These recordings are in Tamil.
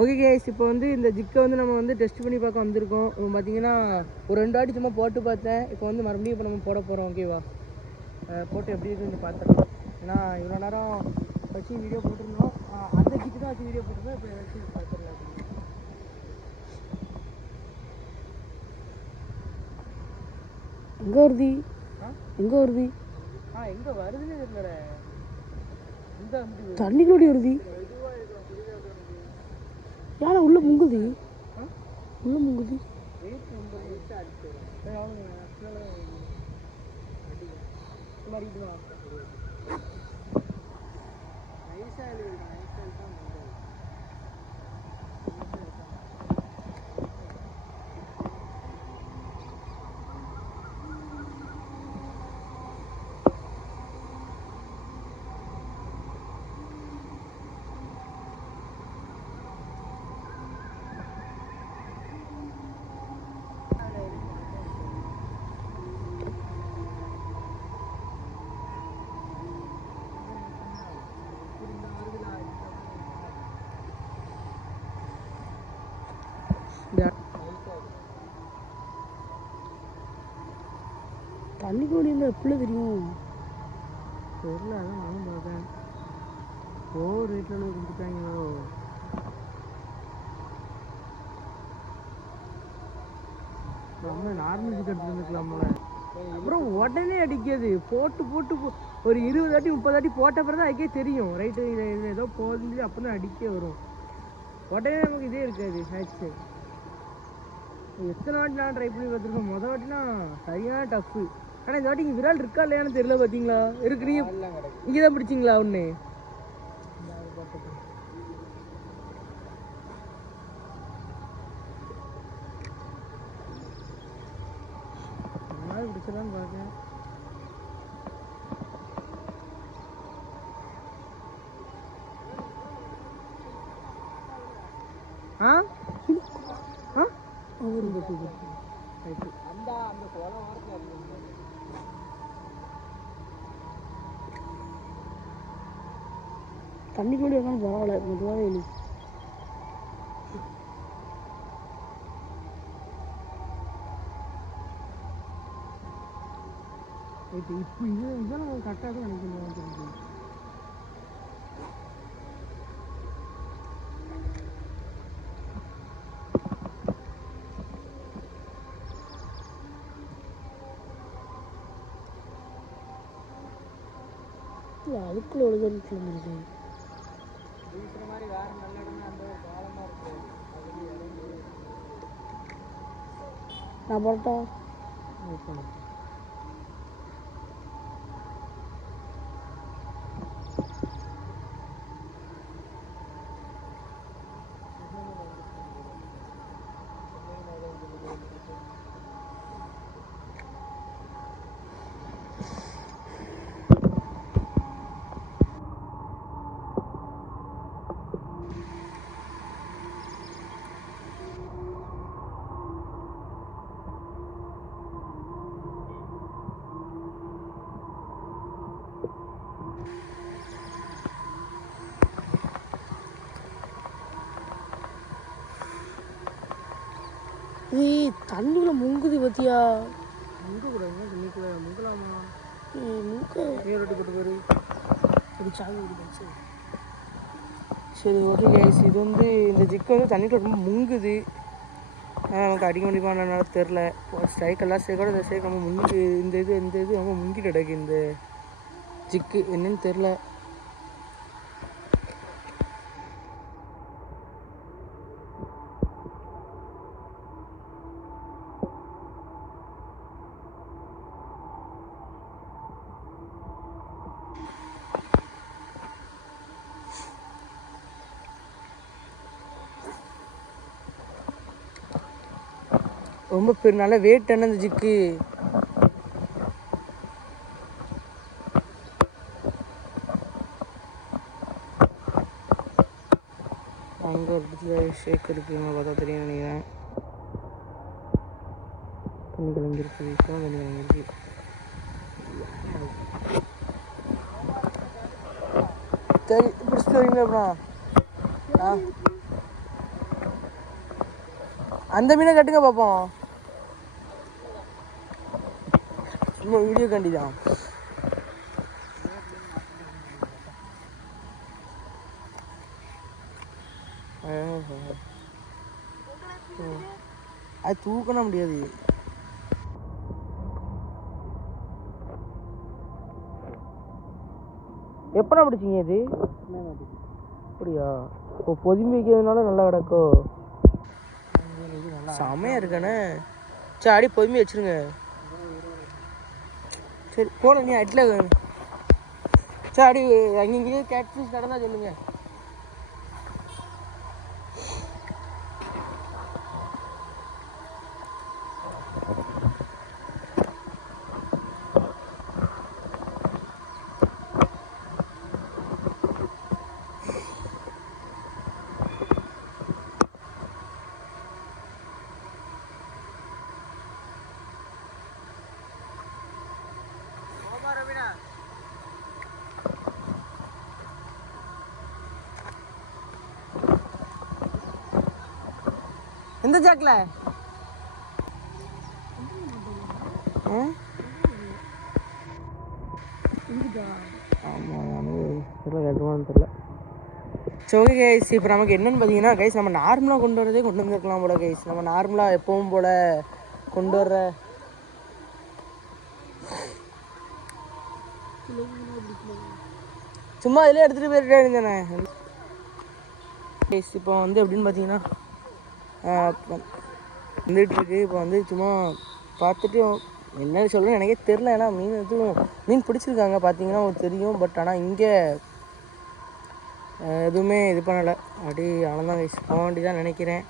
ஓகே கேஸ், இப்போ வந்து இந்த ஜிக்கை வந்து நம்ம வந்து டெஸ்ட் பண்ணி பார்க்க வந்திருக்கோம். இப்போ பார்த்தீங்கன்னா ஒரு 2 வாட்டி சும்மா போட்டு பார்த்தேன். இப்போ வந்து மறுபடியும் இப்போ நம்ம போட போகிறோம். ஓகேவா, போட்டு எப்படி இருக்குன்னு பார்த்துடலாம். ஏன்னா இவ்வளோ நேரம் வச்சு வீடியோ போட்டிருந்தோம். அந்த ஜிக்கு தான் வச்சு வீடியோ போட்டிருந்தோம். இப்போ வச்சு பார்த்துடலாம். எங்கே வருது எங்கே வருது எங்கே வருதுன்னு தெரியல. இந்த தண்ணிக்குள்ளே வருது. யாரா உள்ள முங்குது உள்ள முங்குது. தண்ணிக்குள்ளே இருந்தால் எப்படி தெரியும் தெரியல. அதான் நானும் பார்த்தேன். ரேட்டில் கொடுத்துட்டாங்களோ. நம்ம நார்மல் ஜிக் எடுத்துட்டு வந்துக்கலாமா. அப்புறம் உடனே அடிக்காது. போட்டு ஒரு 20 வாட்டி 30 வாட்டி போட்ட பிறகு தான் அதுக்கே தெரியும். ரைட்டு, இது ஏதோ போகுது, அப்போ தான் அடிக்க வரும். உடனே நமக்கு இதே இருக்காது ஹேட்ஸு. எத்தனை வாட்டி நான் ட்ரை பண்ணி பார்த்துருக்கேன். மொதல் வாட்டினா சரியான டஃப்பு. ஆனால் இந்த வாட்டி இங்கே விரால் இருக்கா இல்லையான்னு தெரியல. பார்த்தீங்களா? இருக்கு. இங்கே தான் பிடிச்சிங்களா ஒன்று? பிடிச்சதான்னு பார்க்கேன். தண்ணிக்குள்ளே இருந்தாலும் பரவாயில்ல, மெதுவாக எழு. இப்போ இதெல்லாம் நம்ம கரெக்டாக தான் நினைக்கணும். அதுக்குள்ள ஒழுங்கு கிளம்புறது மாதிரி வேற நல்ல இடம்னா அந்த ஒரு காலமாக இருக்குது. நான் போட்டா தண்ணிக்குள்ள முங்குது பத்தியா? முங்கக்கூடாது. தண்ணிக்குள்ள முங்கலாமா? நீரோட்டு போட்டு போரு. சரி, ஓகே கைஸ், இது வந்து இந்த ஜிக்கு வந்து தண்ணிக்குள்ள ரொம்ப முங்குது. நமக்கு அடிக்க முடியுமானால தெரில. ஸ்ட்ரைக் எல்லாம் சேர்க்கோட இந்த ஸ்ட்ரைக் நம்ம முங்கி இந்த இது ரொம்ப முங்கிட்டு கிடக்கு இந்த ஜிக்கு. என்னன்னு தெரில. ரொம்ப நல்ல வெயிட்டான அந்த ஜிக்கு. அங்கே ஒரு இடத்துல ஷேக் இருக்குங்க, பார்த்தா தெரியும் நினைக்கிறேன். தண்ணி கலந்துருக்கு. தண்ணி கலந்துருக்கு. சரி, பிடிச்சிட்டு வரீங்களா அப்புறம்? ஆ அந்த மீனை கட்டுங்க பார்ப்போம். சும்மா வீடியோ கண்டிதான். அது தூக்கண முடியாது. எப்படா பிடிச்சிங்க இது? அப்படியா? இப்போ பொதுமை வைக்கிறதுனால நல்லா கிடக்கோ. செமையாக இருக்கானே. சரி அடி பொதுமை வச்சுருங்க. சரி போன நீ அட்ல சரி அடி அங்கேயே கேட்ஃபிஷ் கடந்தா சொல்லுங்க. எந்த ஜாக்கில்? ஆமாம் கேட்டுவான்னு தெரியல. சரி ஓகே கைஸ், இப்போ நமக்கு என்னென்னு பார்த்தீங்கன்னா கைஸ், நம்ம நார்மலாக கொண்டு வரதே கொண்டு வந்துருக்கலாம் போல கைஸ். நம்ம நார்மலாக எப்பவும் போல் கொண்டு வர்ற சும்மா இதிலே எடுத்துகிட்டு போயிட்டே இருந்தேனே கைஸ். இப்போ வந்து எப்படின்னு பார்த்தீங்கன்னா வந்துட்டுருக்கு. இப்போ வந்து சும்மா பார்த்துட்டு என்ன சொல்கிறேன்னு எனக்கே தெரில. ஏன்னா மீன் பிடிச்சிருக்காங்க பார்த்தீங்கன்னா தெரியும். பட் ஆனால் இங்கே எதுவுமே இது பண்ணலை. அப்படி அவ்வளோதான் கைஸ், போக வேண்டியதான் நினைக்கிறேன்.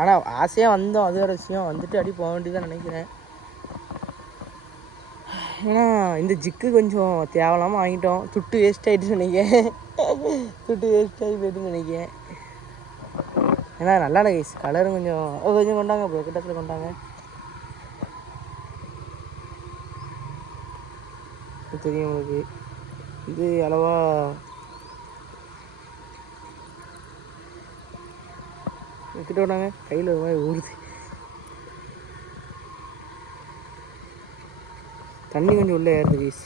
ஆனால் ஆசையாக வந்தோம், அது ஒரு விஷயம். வந்துட்டு அப்படி போக வேண்டியதான் நினைக்கிறேன். ஏன்னா இந்த ஜிக்கு கொஞ்சம் தேவையில்லாமல் வாங்கிட்டோம். துட்டு வேஸ்ட் ஆகிட்டுன்னு நினைக்கிறேன். துட்டு வேஸ்ட் ஆகி போய்ட்டுன்னு நினைக்கிறேன். ஏன்னா நல்லா இல்லை கைஸ், கலரும் கொஞ்சம் கொண்டாங்க ப்ரோ, கிட்டத்தில் கொண்டாங்க. தெரியும் உங்களுக்கு இது அளவா கிட்ட விட்டாங்க. கையில் ஒரு மாதிரி ஊறுது. தண்ணி கொஞ்சம் உள்ளே ஏறுது கைஸ்,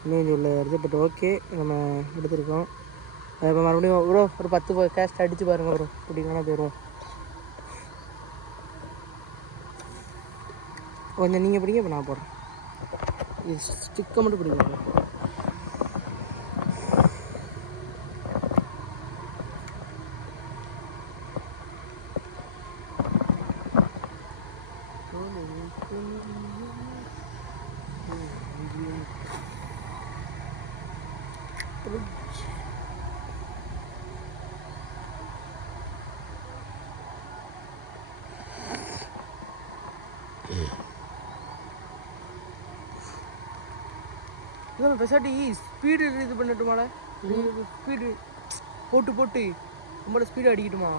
தண்ணி கொஞ்சம் உள்ளே ஏறுது. பட் ஓகே, நம்ம எடுத்துருக்கோம். இப்போ மறுபடியும் ப்ரோ ஒரு 10 கேஸ்ட் அடித்து பாருங்கள் ப்ரோ, பிடிக்கான போயிடும். கொஞ்சம் நீங்கள் பிடிங்க, இப்போ நான் போடுறேன். இது ஸ்டிக்கை மட்டும் பிடிக்கும். இதெல்லாம் பெசாட்டி ஸ்பீடு இது பண்ணட்டுமால, ஸ்பீடு போட்டு ரொம்ப ஸ்பீடு அடிக்கட்டுமா?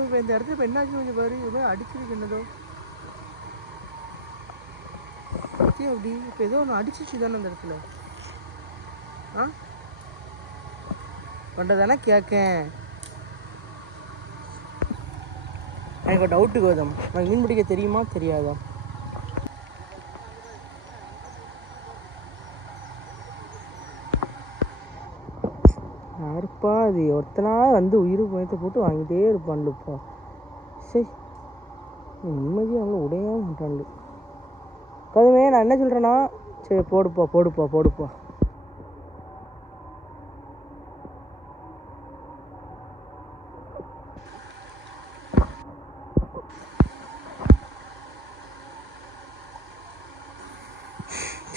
இப்போ இந்த இடத்துல இப்போ என்ன ஆச்சு கொஞ்சம் பாரு. இது அடிச்சிருக்கு என்னதோ அப்படி. இப்போ ஏதோ ஒன்று அடிச்சிச்சு தானே அந்த இடத்துல. பண்ணுறதானே கேட்கேன். எனக்கு ஒரு டவுட்டு கோதம், எனக்கு மீன் பிடிக்க தெரியுமா தெரியாதா? யாருப்பா அது? ஒருத்தனா வந்து உயிர் பயத்தை போட்டு வாங்கிட்டே இருப்பான்லுப்பா. சரி நிம்மதியாக அவங்கள உடையாம மாட்டான்லு. கதுமே நான் என்ன சொல்கிறேன்னா, சரி போடுப்பா.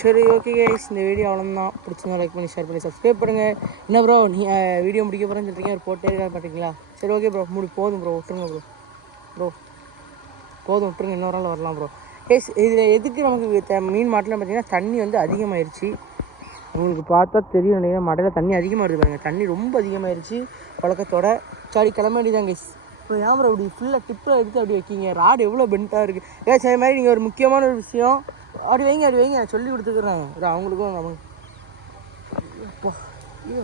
சரி ஓகே கைஸ், இந்த வீடியோ அவ்வளோதான். பிடிச்சிருந்தா லைக் பண்ணி ஷேர் பண்ணி சப்ஸ்கிரைப் பண்ணுங்கள். என்ன ப்ரோ நீ வீடியோ முடிக்க போகிறேன்னு சொல்கிறீங்க, ஒரு போட்டே இருக்காது பார்த்தீங்களா? சரி ஓகே ப்ரோ, போதும் ப்ரோ, விட்டுருங்க ப்ரோ போதும் விட்டுருங்க. இன்னொரு நாள் வரலாம் ப்ரோ. கைஸ் இதில் எதுக்கு நமக்கு மீன் மாட்டில் பார்த்தீங்கன்னா தண்ணி வந்து அதிகமாகிடுச்சு. உங்களுக்கு பார்த்தா தெரியும் நினைக்கிறேன், மடையில் தண்ணி அதிகமாக இருக்குது பாருங்கள். தண்ணி ரொம்ப அதிகமாகிடுச்சு பழக்கத்தோட. சரி கிளம்ப வேண்டியதான் கைஸ். இப்போ ஏன் ப்ரோ அப்படி ஃபுல்லாக டிப்பில் எடுத்து அப்படி வைக்கிங்க? ராடு எவ்வளோ பெண்ட்டாக இருக்குது. ஏதாச்சும் அதே மாதிரி நீங்கள் ஒரு முக்கியமான ஒரு விஷயம் அப்படி வைங்க நான் சொல்லி கொடுத்துக்குறேன். அவங்களுக்கும் அவங்க அப்பா ஐயோ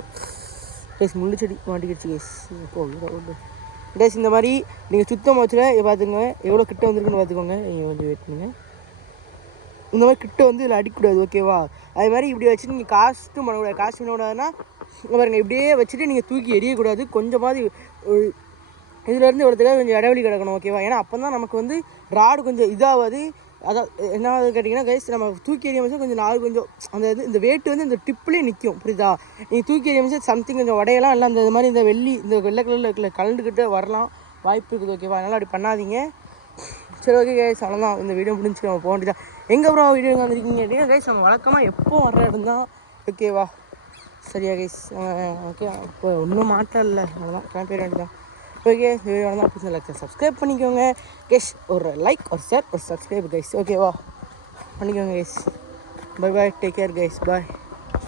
கேஸ் முள்ளு செடி மாட்டிக்கிடுச்சு கேஸ். கேஸ் இந்த மாதிரி நீங்கள் சுத்தம் வச்சுல பார்த்துங்க எவ்வளோ கிட்ட வந்துருக்குன்னு பார்த்துக்கோங்க. நீங்கள் கொஞ்சம் வெயிட் பண்ணுங்க. இந்த மாதிரி கிட்ட வந்து இதில் அடிக்கக்கூடாது ஓகேவா? அது மாதிரி இப்படி வச்சுட்டு நீங்கள் காஸ்ட்டும் பண்ணக்கூடாது. காஸ்ட் பண்ணக்கூடாதுன்னா பாருங்கள் இப்படியே வச்சுட்டு நீங்கள் தூக்கி எறியக்கூடாது. கொஞ்சமாவது இதுலேருந்து இவ்வளோத்துக்காக கொஞ்சம் இடைவெளி கிடக்கணும் ஓகேவா? ஏன்னா அப்போ தான் நமக்கு வந்து ராடு கொஞ்சம் இதாகாது. அதான் என்ன கேட்டிங்கன்னா கைஸ், நம்ம தூக்கி எறிய மிச்சம் கொஞ்சம் நாள் கொஞ்சம் அந்த இந்த வெயிட் வந்து இந்த டிப்லேயே நிற்கும். புரியுதா? நீங்கள் தூக்கி எறிய மிச்சம் சம்திங் கொஞ்சம் உடையலாம் இல்லை இந்த மாதிரி இந்த வெள்ளை கலரில் இருக்கிற கலந்துக்கிட்டு வரலாம் வாய்ப்பு இருக்குது ஓகேவா? அதனால் அப்படி பண்ணாதீங்க. சரி ஓகே கைஸ், அவ்வளோதான். இந்த வீடியோ முடிஞ்சு நம்ம போக வேண்டியதான். எங்கே அப்புறம் வீடியோ வந்துருக்கீங்க அப்படின்னா கைஸ், நம்ம வழக்கமாக எப்போ வர்ற இடம் தான் ஓகேவா? சரியா கைஸ்? ஓகே இப்போ ஒன்றும் மாற்றம் இல்லை. அவ்வளோதான் கிளம்பி வேண்டியதான். ஓகே வீடியோ தான் பிடிச்ச சப்ஸ்கிரைப் பண்ணிக்கோங்க கைஸ். ஒரு லைக் ஒரு ஷேர் ஒரு சப்ஸ்கிரைப் கைஸ் ஓகேவா? பண்ணிக்கோங்க guys. Bye bye, take care guys, பாய்.